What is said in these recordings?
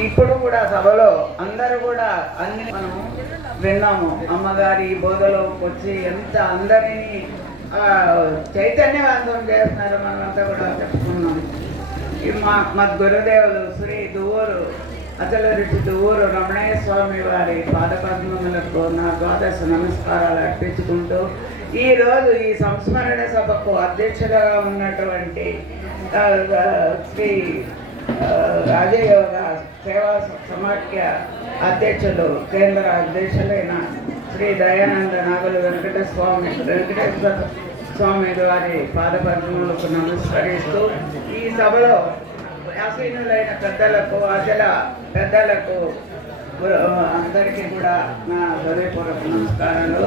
ఇప్పుడు కూడా సభలో అందరూ కూడా అన్ని మనం విన్నాము. అమ్మగారి బోధలోకి వచ్చి ఎంత అందరినీ చైతన్యవంతం చేస్తున్నారు మనమంతా కూడా చెప్పుకున్నాం. మా గురుదేవులు శ్రీ దువ్వూరు అచలరుచి దువ్వూరు రమణయ్య స్వామి వారి పాదపద్మములకు నా ద్వాదశ నమస్కారాలు అర్పించుకుంటూ ఈరోజు ఈ సంస్మరణ సభకు అధ్యక్షులుగా ఉన్నటువంటి శ్రీ రాజయోగ సేవా సమాఖ్య అధ్యక్షులు కేంద్ర అధ్యక్షులైన శ్రీ దయానంద నాగులు వెంకటేశ్వర స్వామి వారి పాదపద్మములకు నమస్కరిస్తూ ఈ సభలో ఆసీనులైన పెద్దలకు అజల పెద్దలకు అందరికీ కూడా నా హృదయపూర్వక నమస్కారాలు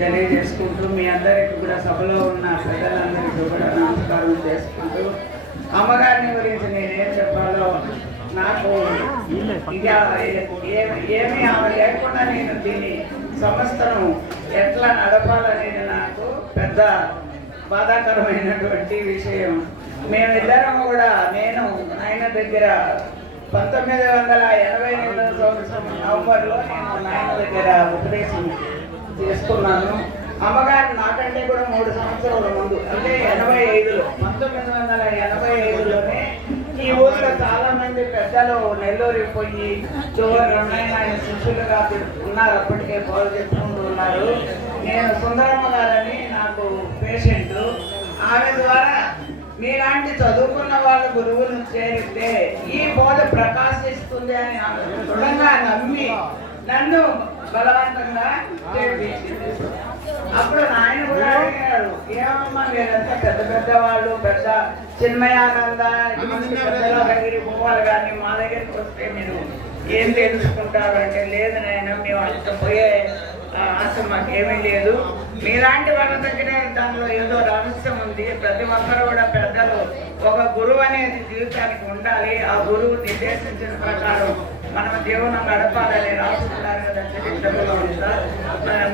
తెలియజేసుకుంటూ మీ అందరికీ కూడా సభలో ఉన్న పెద్దలందరికీ కూడా నమస్కారం చేసుకుంటూ అమ్మగారిని గురించి నేనేం చెప్పాలో నాకు ఏమి ఆమె లేకుండా నేను దీన్ని సంవత్సరం ఎట్లా నడపాలనేది నాకు పెద్ద బాధాకరమైనటువంటి విషయం. మేమిద్దరం కూడా నేను నాయన దగ్గర 1982 సంవత్సరం నవంబర్లో నేను నాయన దగ్గర ఉపదేశం చేసుకున్నాను. అమ్మగారు నాకంటే కూడా 3 సంవత్సరాల ముందు అంటే 85లో 1985లోనే ఈ ఊళ్ళో చాలా మంది పెద్దలు నెల్లూరుకి పోయి రమణయ్య ఆయన శిష్యులుగా ఉన్నారు. అప్పటికే బోధ చెప్పుకుంటూ ఉన్నారు. నేను సుందరమ్మ గారని నాకు పేషెంట్, ఆమె ద్వారా మీలాంటి చదువుకున్న వాళ్ళ గురువులను చేరితే ఈ బోధ ప్రకాశిస్తుంది అని దృఢంగా నమ్మి నన్ను బలవంతంగా చేర్పించింది. అప్పుడు నాయన కూడా అడిగారు, ఏమమ్మా మీరంతా పెద్ద పెద్ద వాళ్ళు, పెద్ద చిన్మయానంద దగ్గరికి పోవాలి కానీ మా దగ్గరికి వస్తే మీరు ఏం తెలుసుకుంటారు అంటే, లేదు నాయన మేము అంత పోయే ఆశ మాకేమీ లేదు, మీలాంటి వాళ్ళ దగ్గర దానిలో ఏదో రహస్యం ఉంది. ప్రతి ఒక్కరు కూడా పెద్దలు ఒక గురువు అనేది జీవితానికి ఉండాలి, ఆ గురువు నిర్దేశించిన ప్రకారం మనం జీవనం గడపాలని రాసుకున్నారు కదా చరిత్రలో ఉందా,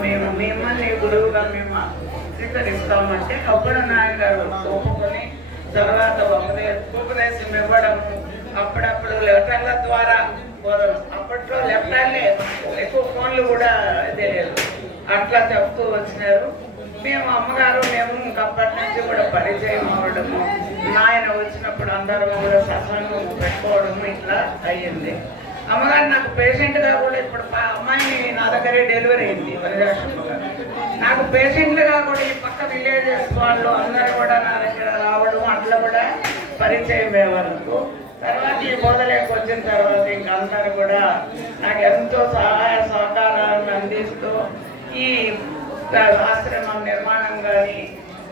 మేము మిమ్మల్ని గురువుగా మేము స్వీకరిస్తామంటే అప్పుడు నాయన గారు ఒప్పుకొని తర్వాత ఉపదేశం ఇవ్వడము, అప్పుడప్పుడు లెటర్ల ద్వారా, అప్పట్లో లెటర్లే ఎక్కువ ఫోన్లు కూడా తెలియదు, అట్లా చెప్తూ వచ్చినారు. మేము అమ్మగారు మేము అప్పటి నుంచి కూడా పరిచయం అవ్వడము, నాయన వచ్చినప్పుడు అందరూ కూడా సత్సంగం పెట్టుకోవడము ఇట్లా అయ్యింది. అమ్మగారు నాకు పేషెంట్గా కూడా ఇప్పుడు అమ్మాయిని నా దగ్గరే డెలివరీ అయింది వనజాక్షమ్మ. నాకు పేషెంట్గా కూడా ఈ పక్క విలేజెస్ వాళ్ళు అందరూ కూడా నా దగ్గర రావడం అట్లా కూడా పరిచయం వాళ్ళకు. తర్వాత ఈ బోధలేకి వచ్చిన తర్వాత ఇంకా అందరూ కూడా నాకు ఎంతో సహాయ సహకారాలను అందిస్తూ ఈ ఆశ్రమం నిర్మాణం కానీ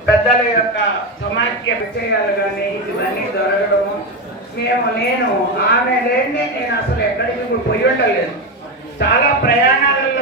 పెద్దల యొక్క సమాఖ్య విషయాలు కానీ ఇవన్నీ దొరకడము. నేను ఆమె లేని నేను అసలు ఎక్కడికి పోయి ఉండలేదు. చాలా ప్రయాణాలలో